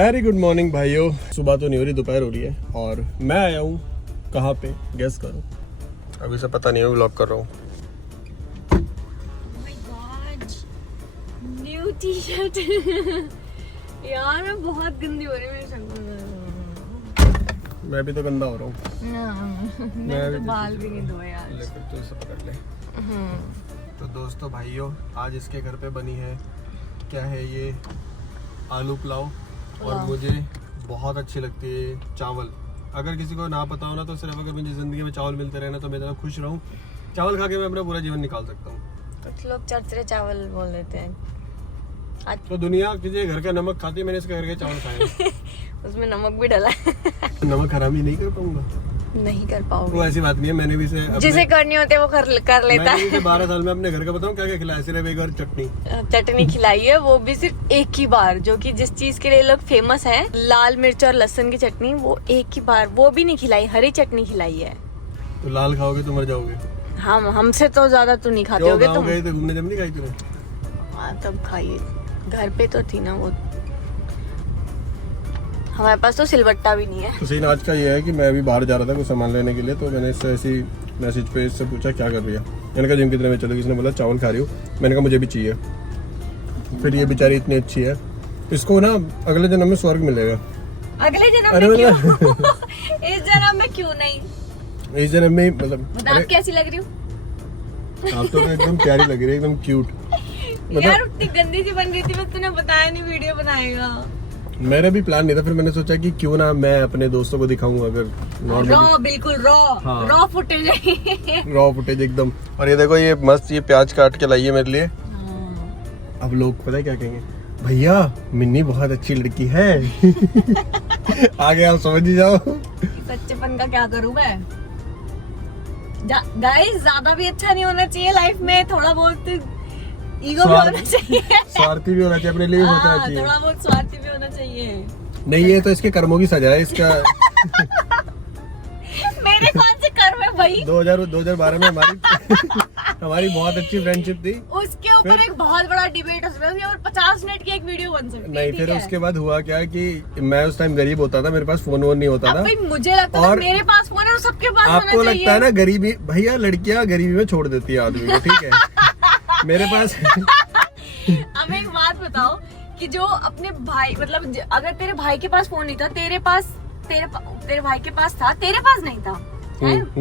Very good morning भाइयों। सुबह तो नहीं हो रही, दोपहर हो रही है और मैं आया हूँ कहाँ पे, गेस करो। अभी से पता नहीं है, व्लॉग कर रहा हूँ। न्यू टी शर्ट यार मैं बहुत गंदी हो रही हूँ मेरी शक्ल। मैं भी तो गंदा हो रहा हूँ। मैं तो बाल भी नहीं धोए यार। तो इसे पकड़ ले। तो दोस्तों भाइयों, आज इसके घर पे बनी है, क्या है ये, आलू पुलाव। और मुझे बहुत अच्छी लगती है चावल। अगर किसी को ना पता हो ना, तो सिर्फ अगर मुझे ज़िंदगी में चावल मिलते रहे ना, तो मैं इतना खुश रहूँ। चावल खा के मैं अपना पूरा जीवन निकाल सकता हूँ। कुछ लोग चरचरे चावल बोल देते हैं। तो दुनिया किसी घर का नमक खाती है, मैंने इसके घर के चावल खाए। उसमें नमक भी डाला है। नमक हरामी नहीं कर पाऊंगा। नहीं कर पाओगे। वो ऐसी बात नहीं है, मैंने भी इसे जिसे करनी होती है वो कर लेता है। 12 साल में अपने घर का बताऊं क्या क्या खिलाया, सिर्फ एक बार चटनी खिलाई है, वो भी सिर्फ एक ही बार। जो कि जिस चीज के लिए लोग फेमस है, लाल मिर्च और लहसुन की चटनी, वो एक ही बार, वो भी नहीं खिलाई, हरी चटनी खिलाई है। तो लाल खाओगे तो मर जाओगे। हम हमसे तो ज्यादा तो नहीं खाते होगे तुम। गए थे घूमने, जब नहीं खाई तूने? तब खाइए, घर पे तो थी ना वो। हमारे पास तो सिलबट्टा भी नहीं है। तो सीन आज का ये है कि मैं अभी बाहर जा रहा था कुछ सामान लेने के लिए, तो मैंने इससे ऐसी मैसेज पे इससे पूछा क्या कर रही है। मैंने कहा जिम कितने में चलोगी? इसने बोला चावल खा रही हूँ। मैंने कहा मुझे भी चाहिए। फिर ये बेचारी इतनी अच्छी है, इसको ना अगले जन्म में स्वर्ग मिलेगा। अगले जन्म में क्यों? इस जन्म में क्यों नहीं? इस जन्म में मतलब। आप कैसी लग रही हूँ? आप तो एकदम प्यारी लग रही है, एकदम क्यूट। यार उतनी गंदी सी बन रही थी, बस तूने बताया नहीं वीडियो बनाएगा। मेरा भी प्लान नहीं था, फिर मैंने सोचा कि क्यों ना मैं अपने दोस्तों को दिखाऊं। अगर रॉ, बिल्कुल रॉ फुटेज है। रॉ फुटेज एकदम। और ये देखो, ये मस्त ये प्याज काट के लाई है मेरे लिए। अब लोग पता है क्या कहेंगे, भैया मिन्नी बहुत अच्छी लड़की है। आगे आप समझ ही जाओ। सच्चेपन का क्या करूं मैं? गाइस ज्यादा भी अच्छा नहीं होना चाहिए लाइफ में, थोड़ा बहुत ईगो भी होना चाहिए, स्वार्थी भी होना चाहिए, अपने लिए भी सोचना चाहिए, थोड़ा बहुत स्वार्थी भी होना चाहिए। नहीं ये तो इसके कर्मों की सजा है इसका। मेरे कौन से कर्म है भाई? 2012 में हमारी बहुत अच्छी फ्रेंडशिप थी। उसके ऊपर एक बहुत बड़ा डिबेट हो सकता है और 50 मिनट की एक वीडियो बन सकती है। नहीं, फिर उसके बाद हुआ क्या कि मैं उस टाइम गरीब होता था, मेरे पास फोन वोन नहीं होता था। भाई मुझे लगता था मेरे पास फोन है तो सबके पास होना चाहिए। आपको लगता है ना गरीबी, भैया लड़कियां गरीबी में छोड़ देती है आदमी को, ठीक है। मेरे पास अब एक बात बताओ कि जो अपने भाई, मतलब अगर तेरे भाई के पास फोन नहीं था, तेरे भाई के पास था, तेरे पास नहीं था,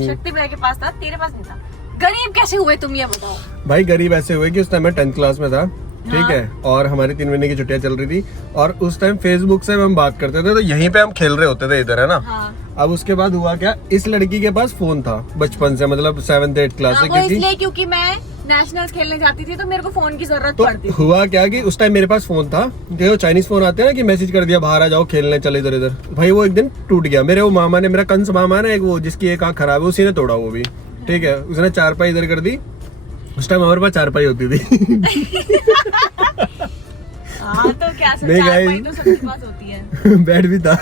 शक्ति भाई के पास था, तेरे पास नहीं था, गरीब कैसे हुए तुम ये बताओ? भाई गरीब ऐसे हुए कि उस टाइम मैं 10th क्लास में था, ठीक है, और हमारी 3 महीने की छुट्टियां चल रही थी, और उस टाइम फेसबुक से हम बात करते थे, तो यहीं पे हम खेल रहे होते थे इधर, है ना। हाँ। अब उसके बाद हुआ क्या, इस लड़की के पास फोन था बचपन से, मतलब 7th 8th क्लास से, इसलिए क्योंकि मैं नेशनल्स खेलने जाती थी तो मेरे को फोन की जरूरत तो पड़ती थी। हुआ क्या कि उस टाइम मेरे पास फोन था, जो चाइनीज फोन आते हैं ना कि मैसेज कर दिया बाहर आ जाओ खेलने, चले इधर इधर। भाई वो एक दिन टूट गया। मेरे वो मामा ने, मेरा कंस मामा है ना एक, वो जिसकी एक आंख खराब है, उसी ने तोड़ा वो भी, ठीक है। उसने चारपाई इधर कर दी। उस टाइम हमारे पास चारपाई होती थी। हाँ तो क्या नहीं चारपाई तो सबके पास होती है। बेड भी था।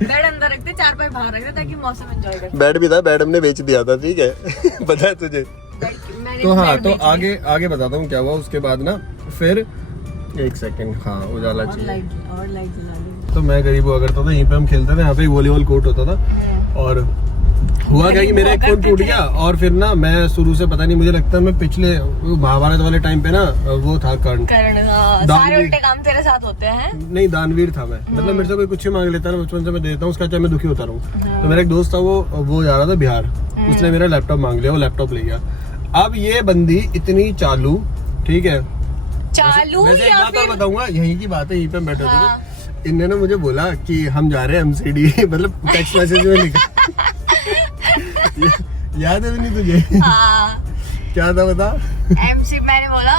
बेड अंदर रखते, चारपाई बाहर रखते ताकि मौसम एंजॉय कर। बेड भी था, बेड हमने बेच दिया था, ठीक है। पता है तुझे? तो हाँ, तो आगे बताता हूँ क्या हुआ उसके बाद ना। फिर एक सेकंड, हाँ उजाला चाहिए और लाइट जला दी। तो मैं गरीब हुआ करता था, यहीं पे हम खेलते थे, यहाँ पे वॉलीबॉल कोर्ट होता था। और हुआ क्या कि मेरा एक फोन टूट गया, और फिर ना मैं शुरू से पता नहीं, मुझे लगता है मैं पिछले महाभारत वाले टाइम पे ना वो था कर्ण, सारे उल्टे काम तेरे साथ होते हैं। नहीं दानवीर था मैं, मतलब मेरे से कोई कुछ ही मांग लेता ना बचपन से, मैं देता हूँ, उसका चाहे मैं दुखी होता रहूँ। तो मेरा एक दोस्त था, वो जा रहा था बिहार, उसने मेरा लैपटॉप मांग लिया, वो लैपटॉप ले गया। अब ये बंदी इतनी चालू, ठीक है, चालू वैसे एक या बात फिर और बताऊंगा, यहीं की बात है, यहीं पे हम बैठे थे। इनने ना मुझे बोला कि हम जा रहे हैं MCD, मतलब टेक्स्ट मैसेज में लिखा। याद है भी नहीं तुझे? हाँ। क्या था बता? मैंने बोला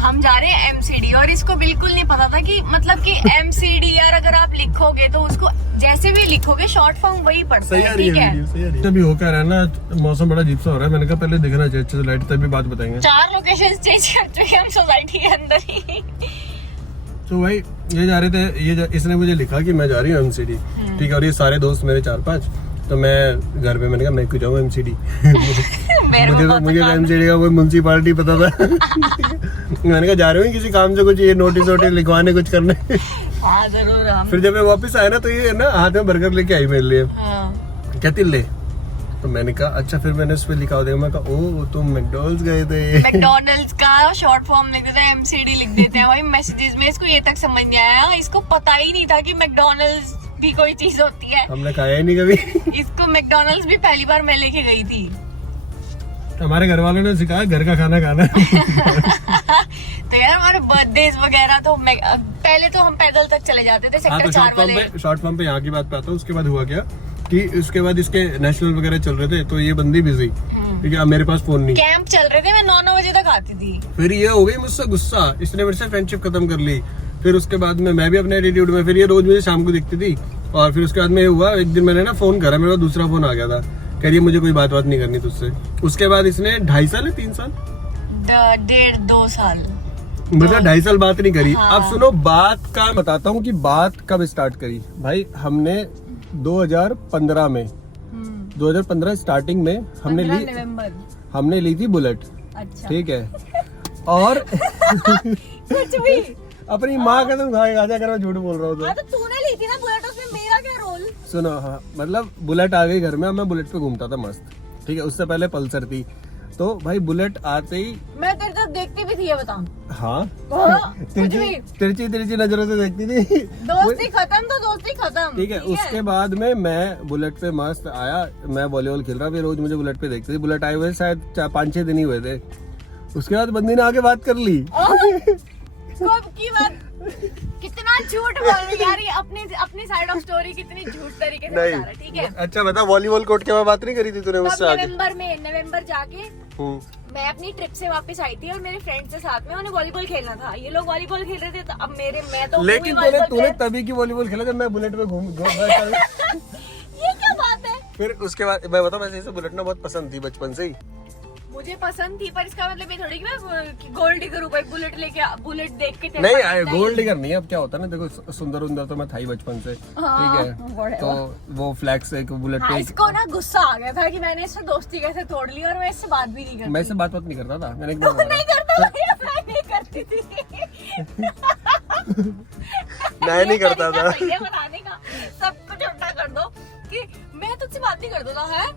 हम जा रहे हैं MCD, और इसको बिल्कुल नहीं पता था कि मतलब कि MCD यार अगर आप लिखोगे तो उसको जैसे भी लिखोगे शॉर्ट फॉर्म वही पड़ता है, ठीक है। अभी होकर है ना, मौसम बड़ा अजीब सा हो रहा है, मैंने कहा पहले देखना चाहिए अच्छे से लाइट, तभी बात बताएंगे। 4 लोकेशन चेंज कर चुके हम सोसाइटी के अंदर ही। तो भाई ये जा रहे थे, इसने मुझे लिखा कि मैं जा रही हूँ MCD, ठीक है, और ये सारे दोस्त मेरे 4-5, तो मैं घर पे मैंने कहा मैं क्यों जाऊँ MCD। मुझे MCD का कोई म्युनिसिपालिटी पता था। मैंने कहा जा रहे हो किसी काम से, कुछ ये नोटिस वोटिस लिखवाने, कुछ करने। हाँ जरूर हम। फिर जब मैं वापस आया ना तो ये ना हाथ में बर्गर लेके आई मेरे लिए। हाँ। कहती ले, तो मैंने कहा अच्छा, फिर मैंने उस पर लिखा होता, मैं कहा ओ तुम मैकडॉनल्ड्स गए थे। मैकडॉनल्ड्स का शॉर्ट फॉर्म लिख देते हैं, MCD लिख देते हैं भाई मैसेजेस में। इसको ये तक समझ नहीं आया, इसको पता ही नहीं था कि मैकडॉनल्ड्स भी कोई चीज होती है। हमने खाया ही नहीं कभी। इसको मैकडॉनल्ड्स भी पहली बार मैं लेके गई थी। हमारे घर वालों ने सिखाया घर का खाना खाना। तो यार हमारे बर्थडे वगैरह तो पहले तो हम पैदल तक चले जाते थे सेक्टर 4 वाले। शॉर्ट फॉर्म पे यहाँ की बात पे आता हूँ। उसके बाद हुआ क्या कि उसके बाद इसके नेशनल वगैरह चल रहे थे, तो ये बंदी बिजी, ठीक है, अब मेरे पास फोन नहीं। कैंप चल रहे थे, मैं 9 बजे तक आती थी। फिर ये हो गई मुझसे गुस्सा, इसने मेरे से फ्रेंडशिप खत्म कर ली। फिर उसके बाद में मैं भी अपने एटीट्यूड में, फिर ये रोज मुझे शाम को दिखती थी। और फिर उसके बाद में हुआ, एक दिन मैंने ना फोन करा, मेरा दूसरा फोन आ गया था, कह रही है मुझे कोई बात नहीं करनी तुझसे। उसके बाद इसने 2.5 साल है 3 साल 1.5-2 साल मतलब 2.5 साल बात नहीं करी। हाँ। अब सुनो बात का बताता हूँ कि बात कब स्टार्ट करी। भाई हमने 2015 में 2015 स्टार्टिंग में हमने ली थी बुलेट। अच्छा। ठीक है, और कुछ भी अपनी माँ का तुम खाएगा अगर मैं झूठ बोल रहा हूँ तो तूने ली थी ना बुलेट, उसमें मेरा क्या रोल? सुनो, हाँ मतलब बुलेट आ गई घर में, अब मैं बुलेट पे घूमता था मस्त, ठीक है। उससे पहले पल्सर थी, तो भाई बुलेट आते ही मैं तेरे तरफ देखती भी थी, ये बता। हाँ कुछ भी तिरछी नजरों से देखती थी। दोस्ती खत्म तो दोस्ती खत्म, ठीक है। उसके बाद में मैं बुलेट पे मस्त आया, मैं वॉलीबॉल खेल रहा, फिर रोज मुझे बुलेट पे देखती थी। बुलेट आए हुए शायद 5-6 दिन ही हुए थे। उसके बाद बंदी ने आके बात कर ली। कब की बात? कितना झूठ बोल रही है यार, ये अपनी साइड ऑफ स्टोरी कितनी झूठ तरीके से बता रहा है, ठीक है। अच्छा बता, वॉलीबॉल कोर्ट के बाद बात नहीं करी थी तूने मुझसे आगे? नवंबर जाके मैं अपनी ट्रिप से वापस आई थी और मेरे फ्रेंड्स के साथ में उन्हें वॉलीबॉल खेलना था। ये लोग वॉलीबॉल खेल रहे थे, तो अब मैं तो लेकिन तूने तभी की वॉलीबॉल खेला जब मैं बुलेट पे घूम ये क्या बात है? फिर उसके बाद मैं बताऊं, वैसे इसे बुलेट ना बहुत पसंद थी बचपन से ही। मुझे पसंद थी, पर इसका मतलब ये थोड़ी कि मैं गोल्ड डिगर ऊपर बुलेट देख के नहीं आए गोल्ड डिगर नहीं। अब क्या होता है ना, देखो सुंदर तो मैं था ही बचपन से, ठीक है। तो वो फ्लैक्स एक बुलेट पे इसको ना गुस्सा आ गया था कि मैंने इससे दोस्ती कैसे तोड़ ली, और मैं इससे बात भी नहीं करती। मैं इससे बात नहीं करता था, मैंने नहीं करता था, मैं नहीं करती थी। मैं नहीं करता था। बताने का सब कुछ उल्टा कर दो कि मैं तुझसे बात नहीं करता था, है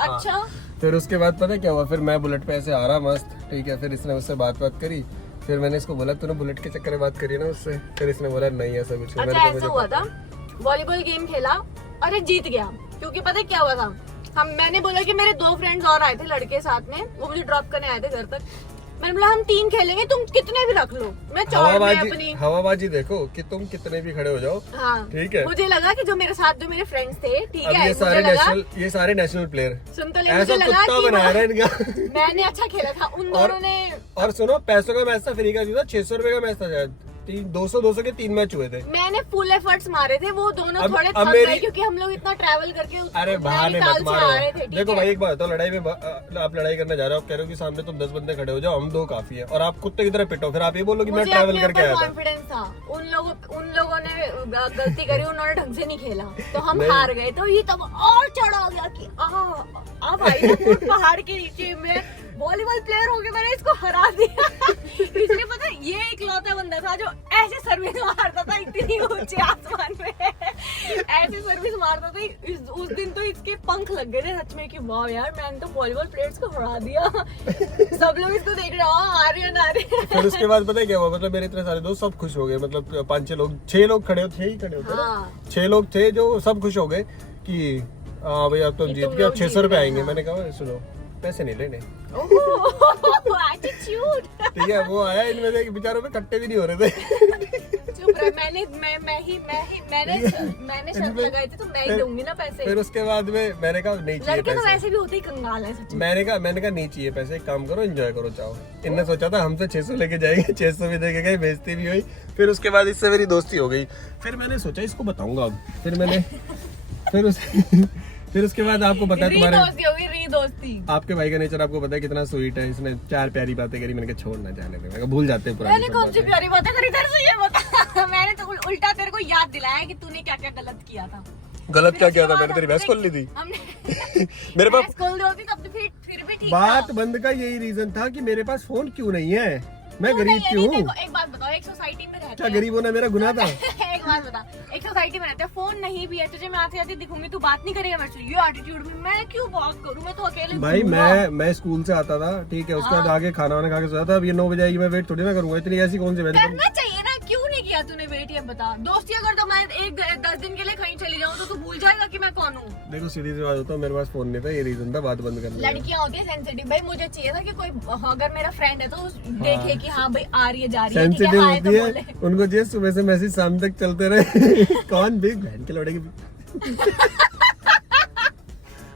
अच्छा। फिर उसके बाद पता क्या हुआ, फिर मैं बुलेट पे ऐसे आ रहा मस्त, ठीक है। फिर इसने उससे बात करी, फिर मैंने इसको बोला तूने बुलेट के चक्कर में बात करी ना उससे। फिर इसने बोला नहीं ऐसा कुछ नहीं। अच्छा ऐसा हुआ था, वॉलीबॉल गेम खेला, अरे जीत गया, क्योंकि पता क्या हुआ था, मैंने बोला कि मेरे 2 फ्रेंड्स और आए थे लड़के साथ में, वो मुझे ड्रॉप करने आए थे घर तक। मैंने बोला हम 3 खेलेंगे, तुम कितने भी रख लो, मैं 4 में अपनी हवाबाजी देखो कि तुम कितने भी खड़े हो जाओ। हाँ, ठीक है। मुझे लगा कि जो मेरे साथ जो मेरे फ्रेंड्स थे, ठीक है, ये सारे नेशनल प्लेयर सुन तो ले, मुझे लगा कि इनका मैंने अच्छा खेला था, उन दोनों ने। और सुनो, पैसों का मैच था, फ्री का था, 600 रुपए का मैच था शायद, 200 के 3 मैच हुए थे। मैंने फुल एफर्ट्स मारे थे, वो दोनों थोड़े थक गए क्योंकि हम लोग इतना ट्रैवल करके अरे बहाने मत मारो। देखो भाई एक बात, तो लड़ाई में आप लड़ाई करने जा रहे हो, कह रहे हो कि सामने तुम 10 बंदे खड़े हो जाओ, हम 2 काफी है, और आप कुत्ते की तरह पिटो, फिर आप ये बोलो कि मैं ट्रैवल करके आया था। कॉन्फिडेंस था, उन लोगों ने गलती करी, उन्होंने ढंग से नहीं खेला, तो हम हार गए। तो ये तब और चढ़ा हो गया कि भाई पहाड़ के नीचे में वॉलीबॉल प्लेयर हो गया, मैंने इसको हरा दिया। इसलिए पता है, ये इकलौता बंदा था जो ऐसे सर्विस मारता था इतनी ऊंचे आसमान में, ऐसे सर्विस मारता था। उस दिन तो इसके पंख लग गए थे सच में कि वाह यार, मैंने तो वॉलीबॉल प्लेयर्स को हरा दिया। सब लोग इसको देख रहे आ रहे हैं। फिर उसके बाद पता है क्या हुआ, मतलब मेरे इतने सारे दोस्त सब खुश हो गए, मतलब 6 लोग खड़े होते, 6 लोग थे जो सब खुश हो गए कि हाँ भाई अब तुम जीत गए, अब 600 रुपए आएंगे। मैंने कहा सुनो, पैसे नहीं लेने। ठीक है, वो आया, इनमें से बेचारों में कट्टे भी नहीं हो रहे थे। चुप रहे, मैंने शर्त लगाई थी, तो मैं ही दूंगी ना पैसे। फिर उसके बाद में मैंने कहा नहीं चाहिए लड़के तो वैसे भी होते ही कंगाल है सच में। मैंने कहा नहीं चाहिए पैसे, एक काम करो एंजॉय करो, चाहो। इनने सोचा था हमसे 600 लेके जाएंगे, 600 भी देके गए, बेइज्जती भी हुई। फिर उसके बाद इससे मेरी दोस्ती हो गई। फिर मैंने सोचा इसको बताऊंगा अब। फिर उसके बाद आपको पता है तुम्हारे दोस्ती आपके भाई का नेचर आपको पता है कितना स्वीट है। इसने 4 प्यारी बातें करी, मैंने कहा छोड़ना जाने दे, भूल जाते हैं पुरानी। मैंने कौन सी प्यारी बातें करी तेरे से, ये बता। मैंने तो उल्टा तेरे को याद दिलाया कि तूने क्या क्या गलत किया था। गलत क्या किया था? मैंने तेरी भैंस खोल ली थी। मेरे पास खोल दी तब तो फिर भी ठीक। बात बंद का यही रीजन था कि मेरे पास फोन क्यों नहीं है, मैं गरीब क्यों हूँ। एक बात बताओ, एक सोसाइटी में रहते क्या गरीब होना मेरा गुनाह था? एक बात बता, एक सोसाइटी में रहते हैं, फोन नहीं भी है तुझे, मैं आते आते दिखूंगी, तू बात नहीं करेगा मेरे से, ये एटीट्यूड में मैं क्यों बात करूं, मैं तो अकेले भाई घूमूंगा। मैं स्कूल से आता था, ठीक है, उसके बाद आगे खाना वाना खा के सोया था। अब ये 9 बजे आएगी, मैं वेट थोड़ी ना करूंगा, इतनी ऐसी कौन सी वैल्यू? करना चाहिए ना, क्यों नहीं किया तूने वेट, ये बता। दोस्ती अगर तो मैं 10 दिन के लिए कहीं चली जाऊँ तो तू भूल जाएगा कि मैं कौन हूँ। देखो सीधी सी बात होता है, मेरे पास फोन नहीं था, ये रीजन था बात बंद करने का। लड़कियां होती है सेंसिटिव, भाई मुझे चाहिए था कि कोई अगर मेरा फ्रेंड है तो देखे कि हाँ भाई आ रही है जा रही है, ठीक है, सेंसिटिव हाय तो होती बोले। है, उनको चाहिए सुबह से मैसेज शाम तक चलते रहे। कौन बिग बहन के लौड़े की।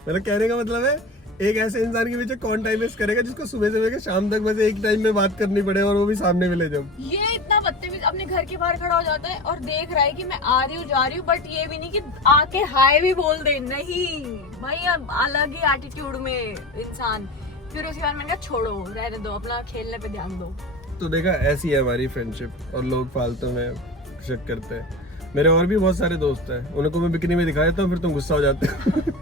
मेरा कहने का मतलब है, एक ऐसे इंसान के पीछे कौन टाइम वेस्ट करेगा जिसको सुबह से लेकर शाम तक बस एक टाइम में बात करनी पड़े, और वो भी सामने मिले जब। ये इतना बदतमीज अपने घर के बाहर खड़ा हो जाता है और देख रहा है कि मैं आ रही हूँ जा रही हूँ, बट ये भी नहीं कि आके हाय भी बोल दे, नहीं भाई, अब अलग ही एटीट्यूड में इंसान। फिर उसके बाद मैंने कहा छोड़ो, रहने दो, अपना खेलने पे ध्यान दो। तो देखा, ऐसी है हमारी फ्रेंडशिप, और लोग फालतू में शक करते हैं। मेरे और भी बहुत सारे दोस्त हैं, उनको मैं बिक्री में दिखा देता हूँ, फिर तुम गुस्सा हो जाते हो।